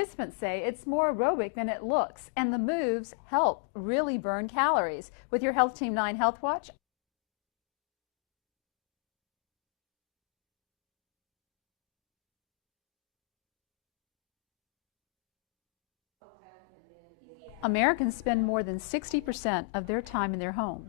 Participants say it's more aerobic than it looks, and the moves help really burn calories. With your Health Team 9 Health Watch, Americans spend more than 60% of their time in their home.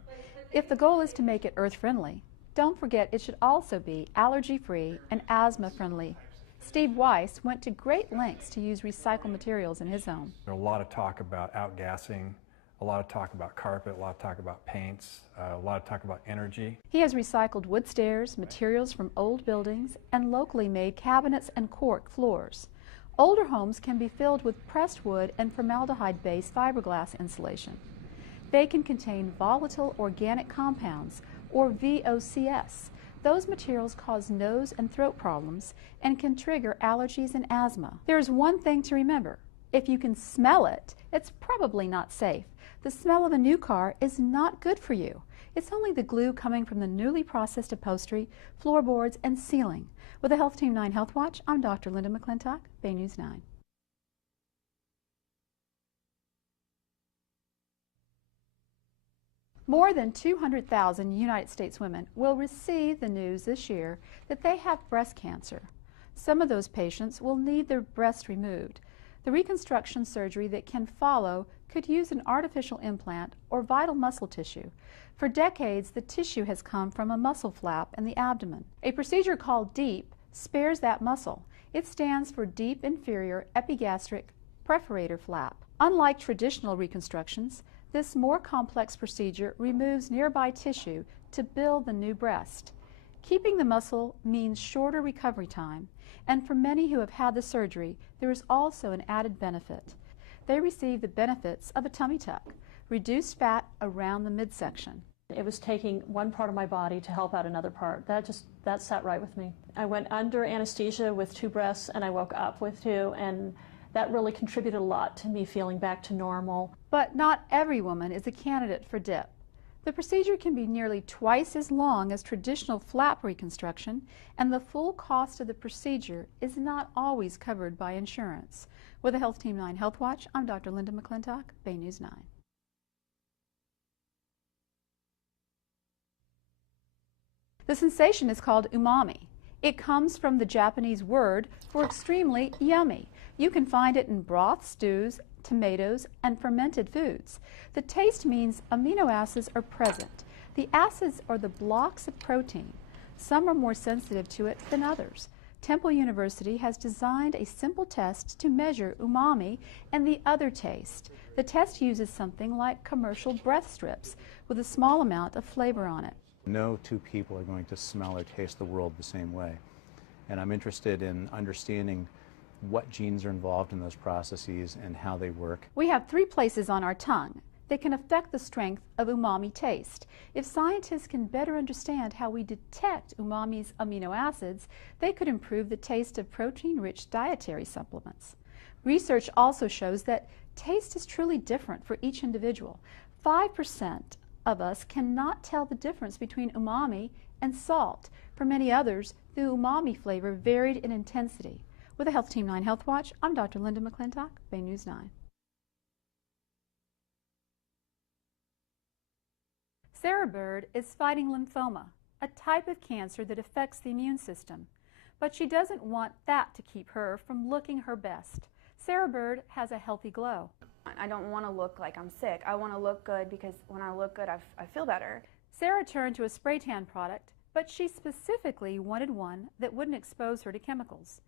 If the goal is to make it earth-friendly, don't forget it should also be allergy-free and asthma-friendly. Steve Weiss went to great lengths to use recycled materials in his home. There's a lot of talk about outgassing, a lot of talk about carpet, a lot of talk about paints, a lot of talk about energy. He has recycled wood stairs, materials from old buildings, and locally made cabinets and cork floors. Older homes can be filled with pressed wood and formaldehyde-based fiberglass insulation. They can contain volatile organic compounds, or VOCs. Those materials cause nose and throat problems and can trigger allergies and asthma. There is one thing to remember. If you can smell it, it's probably not safe. The smell of a new car is not good for you. It's only the glue coming from the newly processed upholstery, floorboards, and ceiling. With the Health Team 9 Health Watch, I'm Dr. Linda McClintock, Bay News 9. More than 200,000 United States women will receive the news this year that they have breast cancer. Some of those patients will need their breast removed. The reconstruction surgery that can follow could use an artificial implant or vital muscle tissue. For decades, the tissue has come from a muscle flap in the abdomen. A procedure called DEEP spares that muscle. It stands for Deep Inferior Epigastric Perforator Flap. Unlike traditional reconstructions, this more complex procedure removes nearby tissue to build the new breast. Keeping the muscle means shorter recovery time, and for many who have had the surgery, there is also an added benefit. They receive the benefits of a tummy tuck, reduced fat around the midsection. It was taking one part of my body to help out another part. That sat right with me. I went under anesthesia with 2 breasts, and I woke up with 2, and that really contributed a lot to me feeling back to normal. But not every woman is a candidate for DIP. The procedure can be nearly twice as long as traditional flap reconstruction, and the full cost of the procedure is not always covered by insurance. With the Health Team 9 Health Watch, I'm Dr. Linda McClintock, Bay News 9. The sensation is called umami. It comes from the Japanese word for extremely yummy. You can find it in broth, stews, tomatoes, and fermented foods. The taste means amino acids are present. The acids are the blocks of protein. Some are more sensitive to it than others. Temple University has designed a simple test to measure umami and the other taste. The test uses something like commercial breath strips with a small amount of flavor on it. No two people are going to smell or taste the world the same way. And I'm interested in understanding what genes are involved in those processes and how they work. We have 3 places on our tongue that can affect the strength of umami taste. If scientists can better understand how we detect umami's amino acids, they could improve the taste of protein-rich dietary supplements. Research also shows that taste is truly different for each individual. 5% of us cannot tell the difference between umami and salt. For many others, the umami flavor varied in intensity. With the Health Team 9 Health Watch, I'm Dr. Linda McClintock, Bay News 9. Sarah Bird is fighting lymphoma, a type of cancer that affects the immune system. But she doesn't want that to keep her from looking her best. Sarah Bird has a healthy glow. I don't want to look like I'm sick. I want to look good because when I look good, I feel better. Sarah turned to a spray tan product, but she specifically wanted one that wouldn't expose her to chemicals.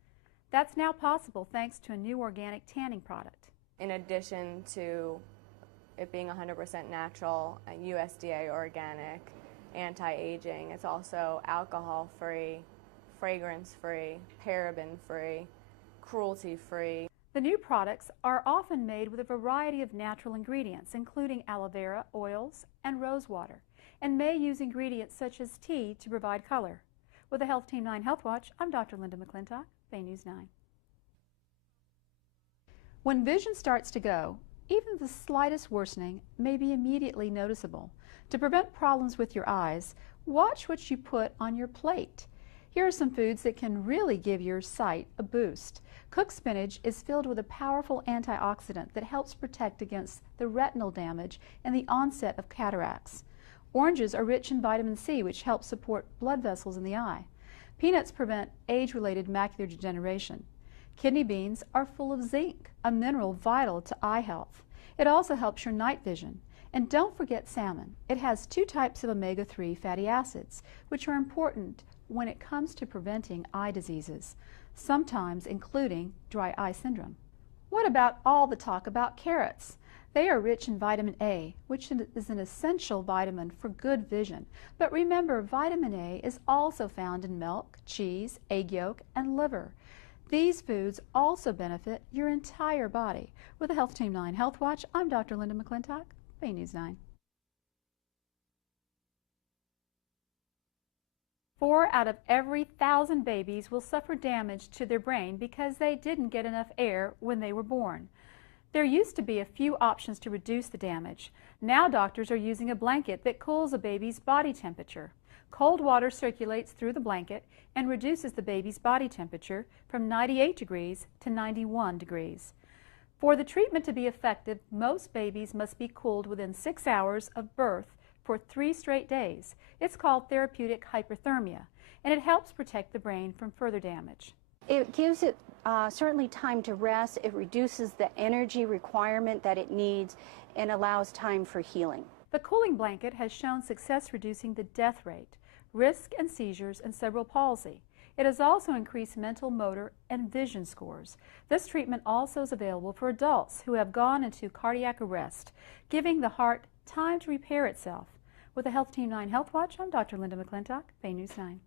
That's now possible thanks to a new organic tanning product. In addition to it being 100% natural, USDA organic, anti-aging, it's also alcohol-free, fragrance-free, paraben-free, cruelty-free. The new products are often made with a variety of natural ingredients, including aloe vera, oils, and rose water, and may use ingredients such as tea to provide color. With the Health Team 9 Health Watch, I'm Dr. Linda McClintock, Bay News 9. When vision starts to go, even the slightest worsening may be immediately noticeable. To prevent problems with your eyes, watch what you put on your plate. Here are some foods that can really give your sight a boost. Cooked spinach is filled with a powerful antioxidant that helps protect against the retinal damage and the onset of cataracts. Oranges are rich in vitamin C, which helps support blood vessels in the eye. Peanuts prevent age-related macular degeneration. Kidney beans are full of zinc, a mineral vital to eye health. It also helps your night vision. And don't forget salmon. It has 2 types of omega-3 fatty acids, which are important when it comes to preventing eye diseases, sometimes including dry eye syndrome. What about all the talk about carrots? They are rich in vitamin A, which is an essential vitamin for good vision. But remember, vitamin A is also found in milk, cheese, egg yolk, and liver. These foods also benefit your entire body. With the Health Team 9 Health Watch, I'm Dr. Linda McClintock, Bay News 9. 4 out of every 1,000 babies will suffer damage to their brain because they didn't get enough air when they were born. There used to be a few options to reduce the damage. Now doctors are using a blanket that cools a baby's body temperature. Cold water circulates through the blanket and reduces the baby's body temperature from 98 degrees to 91 degrees. For the treatment to be effective, most babies must be cooled within 6 hours of birth for 3 straight days. It's called therapeutic hyperthermia, and it helps protect the brain from further damage. It gives it certainly time to rest. It reduces the energy requirement that it needs and allows time for healing. The cooling blanket has shown success reducing the death rate, risk and seizures, and cerebral palsy. It has also increased mental, motor, and vision scores. This treatment also is available for adults who have gone into cardiac arrest, giving the heart time to repair itself. With the Health Team 9 Health Watch, I'm Dr. Linda McClintock, Bay News 9.